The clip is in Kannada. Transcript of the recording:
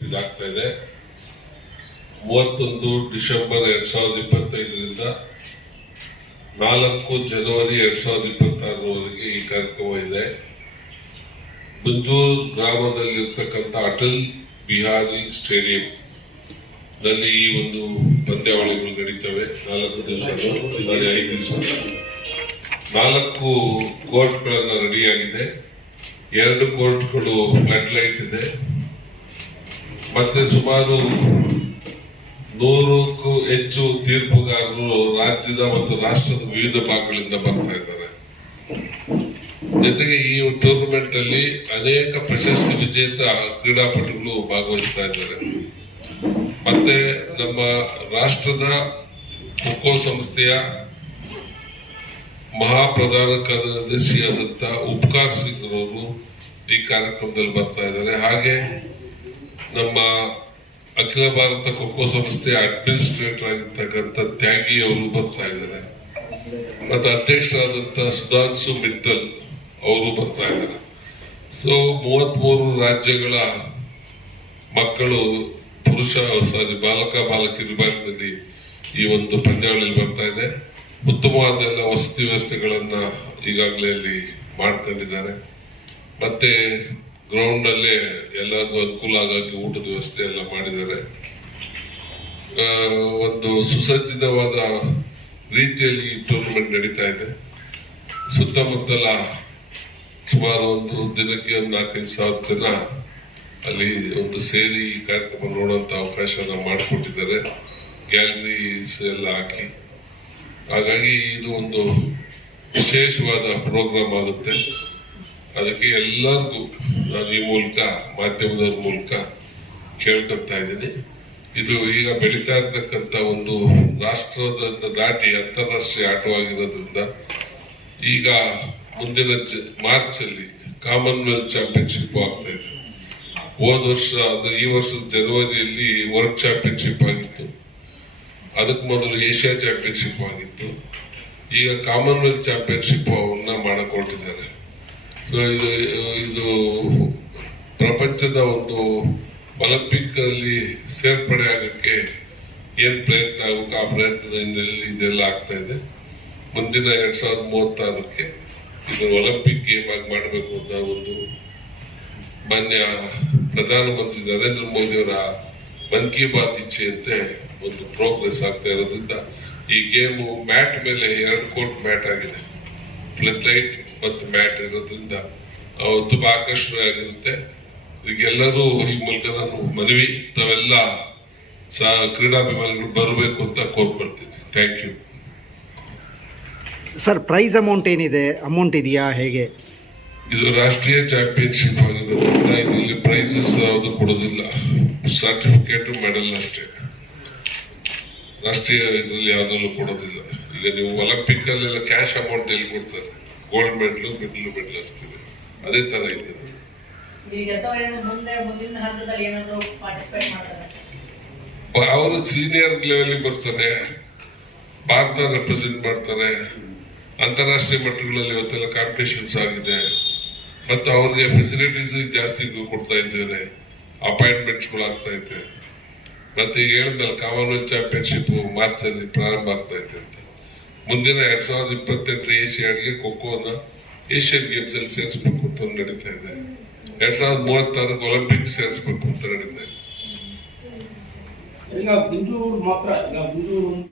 ಇದಾಗ್ತಾ ಇದೆ ಮೂವತ್ತೊಂದು ಡಿಸೆಂಬರ್ ಎರಡ್ ಸಾವಿರದ ಇಪ್ಪತ್ತೈದರಿಂದ ನಾಲ್ಕು ಜನವರಿ ಎರಡ್ ಸಾವಿರದ ಇಪ್ಪತ್ತಾರರವರೆಗೆ ಈ ಕಾರ್ಯಕ್ರಮ ಇದೆ. ಮುಂಜೂರು ಗ್ರಾಮದಲ್ಲಿರ್ತಕ್ಕಂಥ ಅಟಲ್ ಬಿಹಾರಿ ಸ್ಟೇಡಿಯಂ ನಲ್ಲಿ ಈ ಒಂದು ಪಂದ್ಯಾವಳಿಗಳು ನಡೀತವೆ. ನಾಲ್ಕು ದಿವಸ ಐದು ದಿವಸ ನಾಲ್ಕು ಕೋರ್ಟ್ಗಳನ್ನು ರೆಡಿಯಾಗಿದೆ ಎರಡು ಕೋರ್ಟ್ಗಳು ಫ್ಲಡ್ ಲೈಟ್ ಇದೆ. ಮತ್ತೆ ಸುಮಾರು ನೂರಕ್ಕೂ ಹೆಚ್ಚು ತೀರ್ಪುಗಾರರು ರಾಜ್ಯದ ಮತ್ತು ರಾಷ್ಟ್ರದ ವಿವಿಧ ಭಾಗಗಳಿಂದ ಬರ್ತಾ ಇದ್ದಾರೆ. ಜೊತೆಗೆ ಈ ಟೂರ್ನಮೆಂಟ್ ಅಲ್ಲಿ ಅನೇಕ ಪ್ರಶಸ್ತಿ ವಿಜೇತ ಕ್ರೀಡಾಪಟುಗಳು ಭಾಗವಹಿಸ್ತಾ ಇದ್ದಾರೆ. ಮತ್ತೆ ನಮ್ಮ ರಾಷ್ಟ್ರದ ಖೋಖೋ ಸಂಸ್ಥೆಯ ಮಹಾಪ್ರಧಾನ ಕಾರ್ಯದರ್ಶಿಯಾದಂತಹ ಉಪ್ಕಾರ್ ಸಿಂಗ್ ಅವರು ಈ ಕಾರ್ಯಕ್ರಮದಲ್ಲಿ ಬರ್ತಾ ಇದ್ದಾರೆ. ಹಾಗೆ ನಮ್ಮ ಅಖಿಲ ಭಾರತ ಖೋಖೋ ಸಂಸ್ಥೆಯ ಅಡ್ಮಿನಿಸ್ಟ್ರೇಟರ್ ಆಗಿರ್ತಕ್ಕಂಥ ತ್ಯಾಗಿ ಅವರು ಬರ್ತಾ ಇದ್ದಾರೆ. ಮತ್ತು ಅಧ್ಯಕ್ಷರಾದಂಥ ಸುಧಾಂಶು ಮಿತ್ತಲ್ ಅವರು ಬರ್ತಾ ಇದ್ದಾರೆ. ಸೊ ಮೂವತ್ತ್ಮೂರು ರಾಜ್ಯಗಳ ಮಕ್ಕಳು, ಪುರುಷ ಸಾರಿ ಬಾಲಕ, ಬಾಲಕಿ ವಿಭಾಗದಲ್ಲಿ ಈ ಒಂದು ಪಂದ್ಯಾವಳಿಯಲ್ಲಿ ಬರ್ತಾ ಇದೆ. ಉತ್ತಮವಾದ ಎಲ್ಲ ವಸತಿ ವ್ಯವಸ್ಥೆಗಳನ್ನು ಈಗಾಗಲೇ ಅಲ್ಲಿ ಮಾಡ್ಕೊಂಡಿದ್ದಾರೆ. ಮತ್ತೆ ಗ್ರೌಂಡ್ ಅಲ್ಲೇ ಎಲ್ಲರಿಗೂ ಅನುಕೂಲ ಆಗಕ್ಕೆ ಊಟದ ವ್ಯವಸ್ಥೆ ಎಲ್ಲ ಮಾಡಿದ್ದಾರೆ ಒಂದು ಸುಸಜ್ಜಿತವಾದ ರೀತಿಯಲ್ಲಿ ಈ ಟೂರ್ನಮೆಂಟ್ ನಡೀತಾ ಇದೆ. ಸುತ್ತಮುತ್ತಲ ಸುಮಾರು ಒಂದು ದಿನಕ್ಕೆ ಒಂದು ನಾಲ್ಕೈದು ಸಾವಿರ ಜನ ಅಲ್ಲಿ ಒಂದು ಸೇರಿ ಈ ಕಾರ್ಯಕ್ರಮ ನೋಡುವಂತ ಅವಕಾಶನ ಮಾಡಿಕೊಟ್ಟಿದ್ದಾರೆ. ಗ್ಯಾಲರೀಸ್ ಎಲ್ಲ ಹಾಕಿ. ಹಾಗಾಗಿ ಇದು ಒಂದು ವಿಶೇಷವಾದ ಪ್ರೋಗ್ರಾಮ್ ಆಗುತ್ತೆ. ಅದಕ್ಕೆ ಎಲ್ಲರಿಗೂ ನಾನು ಈ ಮೂಲಕ, ಮಾಧ್ಯಮದವ್ರ ಮೂಲಕ ಕೇಳ್ಕೊತಾ ಇದ್ದೀನಿ. ಇದು ಈಗ ಬೆಳೀತಾ ಇರತಕ್ಕಂಥ ಒಂದು ರಾಷ್ಟ್ರದಿಂದ ದಾಟಿ ಅಂತಾರಾಷ್ಟ್ರೀಯ ಆಟವಾಗಿರೋದ್ರಿಂದ ಈಗ ಮುಂದಿನ ಜ- ಮಾರ್ಚ್ ಅಲ್ಲಿ ಕಾಮನ್ವೆಲ್ತ್ ಚಾಂಪಿಯನ್ಶಿಪ್ ಆಗ್ತಾ ಇದೆ. ಹೋದ ವರ್ಷ ಅಂದ್ರೆ ಈ ವರ್ಷದ ಜನವರಿಯಲ್ಲಿ ವರ್ಲ್ಡ್ ಚಾಂಪಿಯನ್ಶಿಪ್ ಆಗಿತ್ತು. ಅದಕ್ಕೆ ಮೊದಲು ಏಷ್ಯಾ ಚಾಂಪಿಯನ್ಶಿಪ್ ಆಗಿತ್ತು. ಈಗ ಕಾಮನ್ವೆಲ್ತ್ ಚಾಂಪಿಯನ್ಶಿಪ್ ಅವನ್ನ ಮಾಡಕ್ ಹೊರಟಿದ್ದಾರೆ ಸೊ ಇದು ಇದು ಪ್ರಪಂಚದ ಒಂದು ಒಲಿಂಪಿಕ್ ಅಲ್ಲಿ ಸೇರ್ಪಡೆ ಆಗಕ್ಕೆ ಏನ್ ಪ್ರಯತ್ನ ಆಗಬೇಕು ಆ ಪ್ರಯತ್ನದಿಂದ ಇದೆಲ್ಲ ಆಗ್ತಾ ಇದೆ. ಮುಂದಿನ ಎರಡ್ ಸಾವಿರದ ಮೂವತ್ತಾರಕ್ಕೆ ಇದು ಒಲಿಂಪಿಕ್ ಗೇಮ್ ಆಗಿ ಮಾಡಬೇಕು ಅಂತ ಒಂದು ಮಾನ್ಯ ಪ್ರಧಾನಮಂತ್ರಿ ನರೇಂದ್ರ ಮೋದಿಯವರ ಮನ್ ಕಿ ಬಾತ್ ಇಚ್ಛೆಯಂತೆ ಒಂದು ಪ್ರೋಗ್ರೆಸ್ ಆಗ್ತಾ ಇರೋದ್ರಿಂದ ಈ ಗೇಮು ಮ್ಯಾಟ್ ಮೇಲೆ ಎರಡು ಕೋಟ್ ಮ್ಯಾಟ್ ಆಗಿದೆ. ಫ್ಲಡ್ ಲೈಟ್ ಮತ್ತು ಮ್ಯಾಟ್ ಇರೋದ್ರಿಂದ ತುಂಬಾ ಆಕರ್ಷಣೀಯವಾಗಿರುತ್ತೆ ಇದಕ್ಕೆಲ್ಲರೂ ಈ ಮೂಲಕ ನಾನು ಮನವಿ ತಾವೆಲ್ಲ ಸಹ ಕ್ರೀಡಾಭಿಮಾನಿಗಳು ಬರಬೇಕು ಅಂತ ಕೋರ್ಕೊಳ್ತೀನಿ. Thank you sir prize amount ಏನಿದೆ? ಅಮೌಂಟ್ ಇದೆಯಾ? ಹೇಗೆ? ಇದು ರಾಷ್ಟ್ರೀಯ ಚಾಂಪಿಯನ್ಶಿಪ್ ಆಗಿರೋದ್ರಿಂದ ಇದರಲ್ಲಿ ಪ್ರೈಸಸ್ ಯಾವುದು ಕೊಡೋದಿಲ್ಲ. ಸರ್ಟಿಫಿಕೇಟ್ ಮೆಡಲ್ ಅಷ್ಟೇ. ರಾಷ್ಟ್ರೀಯ ಇದರಲ್ಲಿ ಯಾವ್ದ್ರಲ್ಲೂ ಕೊಡೋದಿಲ್ಲ. ಈಗ ನೀವು ಒಲಿಂಪಿಕ್ ಅಲ್ಲೆಲ್ಲ ಕ್ಯಾಶ್ ಅಮೌಂಟ್ ಎಲ್ಲಿ ಕೊಡ್ತಾರೆ? ಗೋಲ್ಡ್ ಮೆಡಲ್ ಮೆಟ್ಲು ಮೆಡಲ್ ಅಷ್ಟಿದೆ. ಅದೇ ತರ ಇದೆ. ಅವರು ಸೀನಿಯರ್ ಲೆವೆಲ್ ಬರ್ತಾರೆ. ಭಾರತ ರೆಪ್ರೆಸೆಂಟ್ ಮಾಡ್ತಾರೆ. ಅಂತಾರಾಷ್ಟ್ರೀಯ ಮಟ್ಟಗಳಲ್ಲಿ ಇವತ್ತೆಲ್ಲ ಕಾಂಪಿಟೇಷನ್ಸ್ ಆಗಿದೆ. ಮತ್ತು ಅವ್ರಿಗೆ ಫೆಸಿಲಿಟೀಸ್ ಜಾಸ್ತಿ ಕೊಡ್ತಾ ಇದ್ದೇವೆ ಅಪಾಯಿಂಟ್ಮೆಂಟ್ಸ್ಗಳು ಆಗ್ತಾ ಇದೆ. ಮತ್ತು ಈಗ ಹೇಳಿದ್ಮೇಲೆ ಕಾಮನ್ವೆಲ್ತ್ ಚಾಂಪಿಯನ್ಶಿಪ್ ಮಾರ್ಚಲ್ಲಿ ಪ್ರಾರಂಭ ಆಗ್ತಾ ಇದೆ ಅಂತ. ಮುಂದಿನ ಎರಡ್ ಸಾವಿರದ ಇಪ್ಪತ್ತೆಂಟರ ಏಷ್ಯಾಡ್ಗೆ ಖೋಖೋನ ಏಷ್ಯನ್ ಗೇಮ್ಸ್ ಅಲ್ಲಿ ಸೇರಿಸ್ಬೇಕು ಅಂತ ನಡೀತಾ ಇದೆ. ಎರಡ್ ಸಾವಿರದ ಮೂವತ್ತಾರಕ್ಕೆ ಒಲಿಂಪಿಕ್ ಸೇರಿಸ್ಬೇಕು ಅಂತ ನಡೀತಾ ಇದೆ.